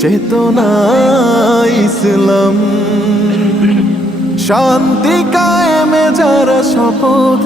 চেতনা ইসলাম। শান্তি কায়েমে যারা শপথ